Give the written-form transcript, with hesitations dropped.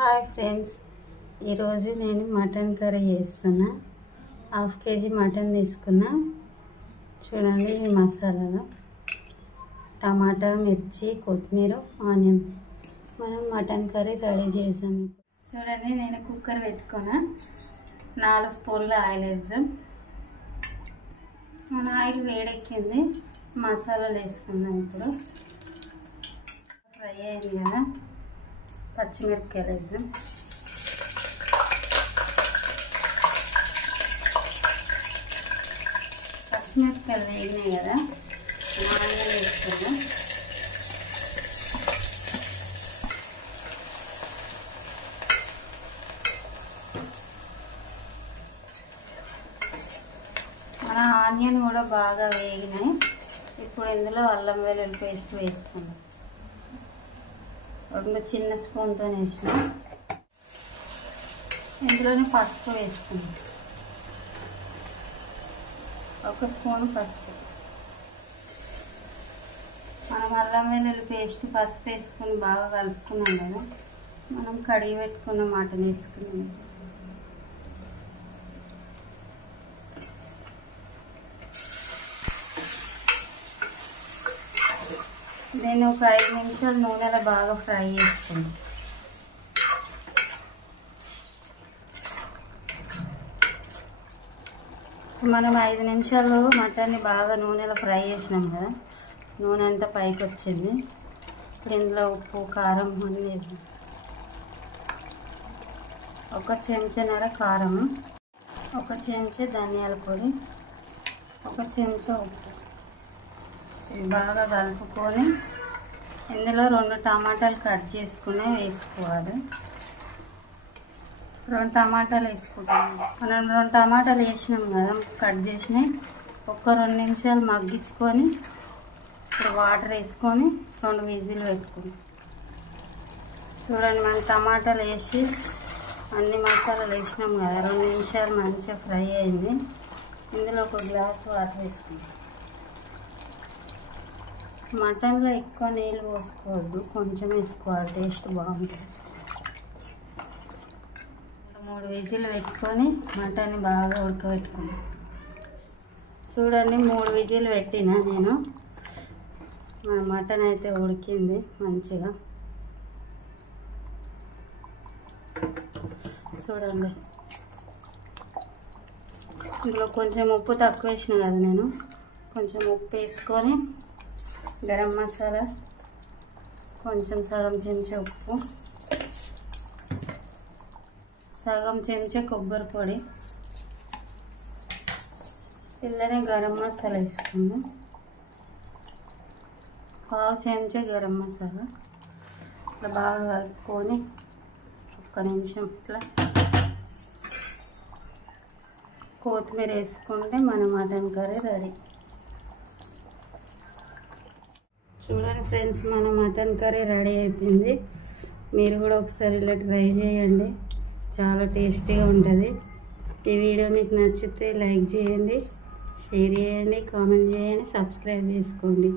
Hi friends, ఈరోజు నేను mutton curry చేస్తున్నా. హాఫ్ కేజీ మటన్ తీసుకున్నా. చూడండి, ఈ మసాలాలో టమాటా, మిర్చి, కొత్తిమీర, ఆనియన్స్. మనం మటన్ కర్రీ రెడీ చేసాం. చూడండి, నేను కుక్కర్ పెట్టుకున్నా. 4 స్పూన్ల ఆయిల్ వేద్దాం. మన ఆయిల్ వేడెక్కింది, మసాలాలు వేసుకుందాం. ఇప్పుడు ఫ్రై అయింది కదా, పచ్చిమిరపకాయలు వేద్దాం. పచ్చిమిరపకాయలు వేగినాయి కదా, ఆనియన్ వేసుకుందాం. మన ఆనియన్ కూడా బాగా వేగినాయి. ఇప్పుడు ఇందులో అల్లం వెల్లుల్లి పేస్ట్ వేసుకుందాం. 2 చిన్న స్పూన్తో వేసిన. ఇందులోనే పసుపు వేసుకుందాం. 1 స్పూన్ పసుపు. మనం అల్లం వెల్లుల్లి పేస్ట్, పసుపు వేసుకుని బాగా కలుపుకున్నాం కదా, మనం కడిగి పెట్టుకున్న మటన్ వేసుకున్నాం. నేను ఒక 5 నిమిషాలు నూనెలో బాగా ఫ్రై చేసుకున్నాను. మనం 5 నిమిషాలు మటన్ని బాగా నూనెలో ఫ్రై చేసినాం కదా, నూనె అంతా పైకి వచ్చింది. ఇప్పుడు ఇందులో ఉప్పు, కారం అన్నీ వేసాం. 1 చెంచాన్నర కారం, 1 చెంచా ధనియాల పొడి, 1 చెంచా ఉప్పు. బాగా కలుపుకొని ఇందులో 2 టమాటాలు కట్ చేసుకుని వేసుకోవాలి. 2 టమాటాలు వేసుకుంటాం. మనం 2 టమాటాలు వేసినాం కదా, కట్ చేసినాయి. 2 నిమిషాలు మగ్గించుకొని ఇప్పుడు వాటర్ వేసుకొని 2 విజిల్ పెట్టుకుంటాం. చూడండి, మనం టమాటాలు వేసి అన్ని మసాలాలు వేసినాం కదా, 2 నిమిషాలు మంచిగా ఫ్రై అయింది. ఇందులో 1 గ్లాస్ వాటర్ వేసుకుంటాం. మటన్లో ఎక్కువ నీళ్ళు పోసుకోవద్దు, కొంచెం వేసుకోవాలి, టేస్ట్ బాగుంటుంది. 3 విజిల్ పెట్టుకొని మటన్ని బాగా ఉడకబెట్టుకున్నాను. చూడండి, 3 విజిల్ పెట్టినా నేను. మన మటన్ అయితే ఉడికింది మంచిగా. చూడండి, ఇందులో కొంచెం ఉప్పు తక్కువ వేసిన కదా నేను, కొంచెం ఉప్పు వేసుకొని గరం మసాలా కొంచెం సగం చెంచా ఉప్పు, సగం చెంచా కొబ్బరి పొడి, ఇలానే గరం మసాలా వేసుకుందాం. 1/2 చెంచా గరం మసాలా. ఇట్లా బాగా కలుపుకొని 1 నిమిషం ఇట్లా కొత్తిమీర వేసుకుంటే మన మటన్ కర్రీ రెడీ. చూడండి ఫ్రెండ్స్, మన మటన్ కర్రీ రెడీ అయిపోయింది. మీరు కూడా ఒకసారి ఇలా ట్రై చేయండి, చాలా టేస్టీగా ఉంటుంది. ఈ వీడియో మీకు నచ్చితే లైక్ చేయండి, షేర్ చేయండి, కామెంట్ చేయండి, సబ్స్క్రైబ్ చేసుకోండి.